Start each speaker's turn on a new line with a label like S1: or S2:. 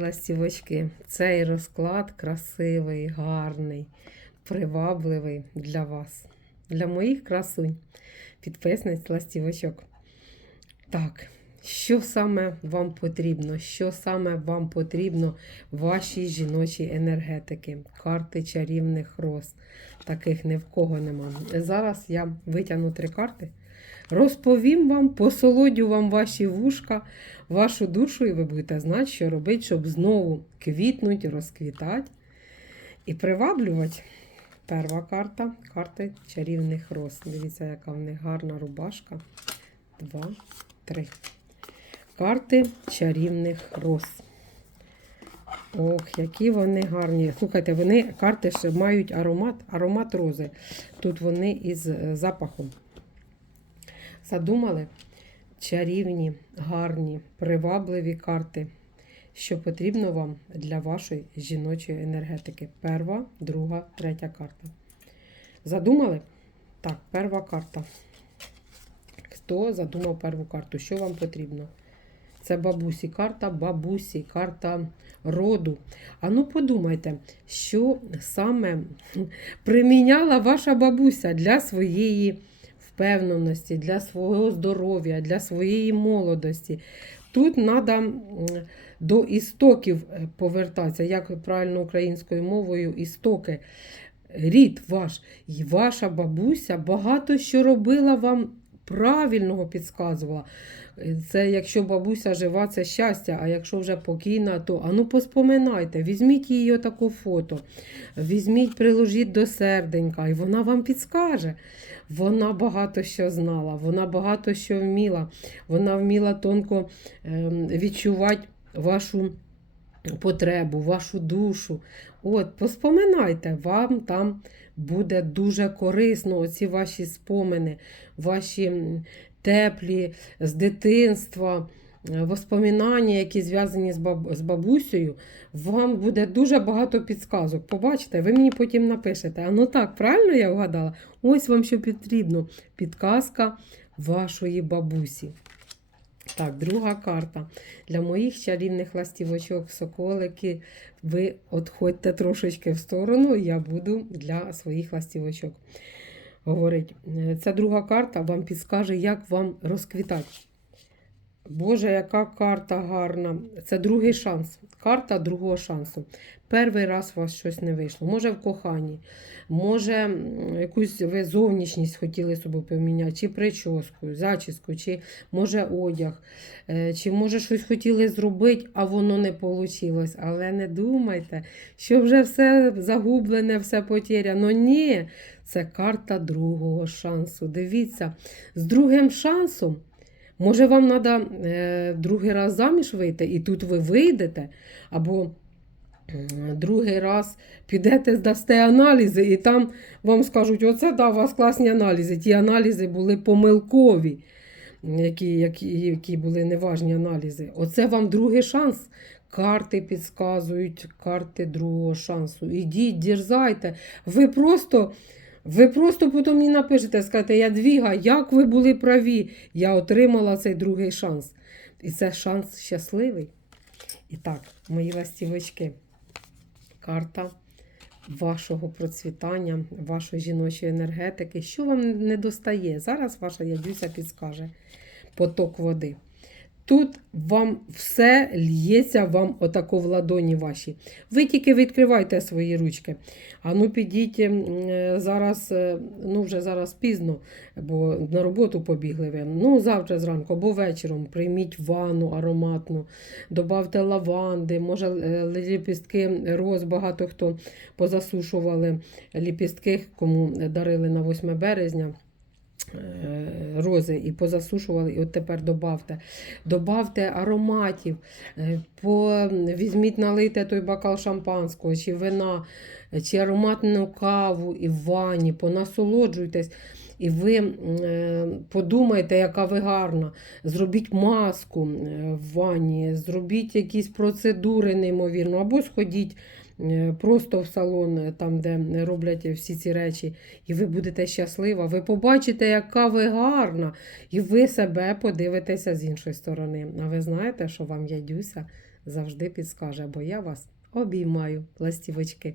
S1: Ластівочки, цей розклад красивий, гарний, привабливий для вас, для моїх красунь, підписниць ластівочок. Так, що саме вам потрібно? Що саме вам потрібно вашій жіночій енергетики, карти чарівних роз. Таких ні в кого нема. Зараз я витягну три карти. Розповім вам, посолодю вам ваші вушка, вашу душу, і ви будете знати, що робити, щоб знову квітнуть, розквітати і приваблювати. Перша карта карти чарівних роз. Дивіться, яка в них гарна рубашка. Два, три. Карти чарівних роз. Ох, які вони гарні. Слухайте, вони карти ще мають аромат, аромат рози. Тут вони із е, запахом. Задумали чарівні, гарні, привабливі карти, що потрібно вам для вашої жіночої енергетики. Перша, друга, третя карта. Задумали? Так, перша карта. Хто задумав першу карту? Що вам потрібно? Це бабусі, карта бабусі, карта роду. А ну подумайте, що саме приміняла ваша бабуся для своєї впевненості, для свого здоров'я, для своєї молодості. Тут треба до істоків е, повертатися, як правильно українською мовою, істоки. Рід ваш. І ваша бабуся багато що робила вам правильного підказувала. Це якщо бабуся жива, це щастя, а якщо вже покійна, то ану поспоминайте, візьміть її отаку фото, візьміть, приложіть до серденька, і вона вам підскаже. Вона багато що знала, вона багато що вміла. Вона вміла тонко ем, відчувати вашу потребу, вашу душу. От, поспоминайте, вам там буде дуже корисно оці ваші спомини, ваші теплі з дитинства. е, Воспоминання, які зв'язані з, баб... з бабусею, вам буде дуже багато підсказок. Побачите, ви мені потім напишете. А ну так, правильно я вгадала? Ось вам що потрібно. Підказка вашої бабусі. Так, друга карта. Для моїх чарівних ластівочок, соколики, ви отходьте трошечки в сторону, я буду для своїх ластівочок. Говорить, Е, ця друга карта вам підскаже, як вам розквітати. Боже, яка карта гарна. Це другий шанс. Карта другого шансу. Перший раз у вас щось не вийшло. Може в коханні, може якусь ви зовнішність хотіли собі поміняти, чи прическу, зачіску, чи може одяг, е, чи може щось хотіли зробити, а воно не вийшло. Але не думайте, що вже все загублене, все потеряно. Ні, це карта другого шансу. Дивіться, з другим шансом. Може, вам треба другий раз заміж вийти, і тут ви вийдете, або другий раз підете, здасте аналізи, і там вам скажуть, оце да, у вас класні аналізи. Ті аналізи були помилкові, які, які, які були неважні аналізи. Оце вам другий шанс. Карти підказують, карти другого шансу. Ідіть, дерзайте. Ви просто. Ви просто потім мені напишете, скажете, Ядвіга, як ви були праві, я отримала цей другий шанс. І це шанс щасливий. І так, мої ластівочки, карта вашого процвітання, вашої жіночої енергетики. Що вам не достає? Зараз ваша ядюся підскаже поток води. Тут вам все лється вам отако в ладоні ваші. Ви тільки відкривайте свої ручки. А ну підіть е, зараз, е, ну вже зараз пізно, бо на роботу побігли ви. Ну, завтра зранку або вечором прийміть ванну ароматну, добавте лаванди, може е, ліпістки роз, багато хто позасушували ліпістки, кому дарили на 8 березня. Е, Рози і позасушували, і от тепер добавте. Добавте ароматів, е, по, візьміть, налийте той бокал шампанського, чи вина, чи ароматну каву і в ванні, понасолоджуйтесь. І ви е, подумайте, яка ви гарна. Зробіть маску в ванні, зробіть якісь процедури неймовірно, або сходіть просто в салон, е, там, де роблять всі ці речі, і ви будете щаслива. Ви побачите, яка ви гарна, і ви себе подивитеся з іншої сторони. А ви знаєте, що вам ядюся завжди підскаже, бо я вас обіймаю, ластівочки.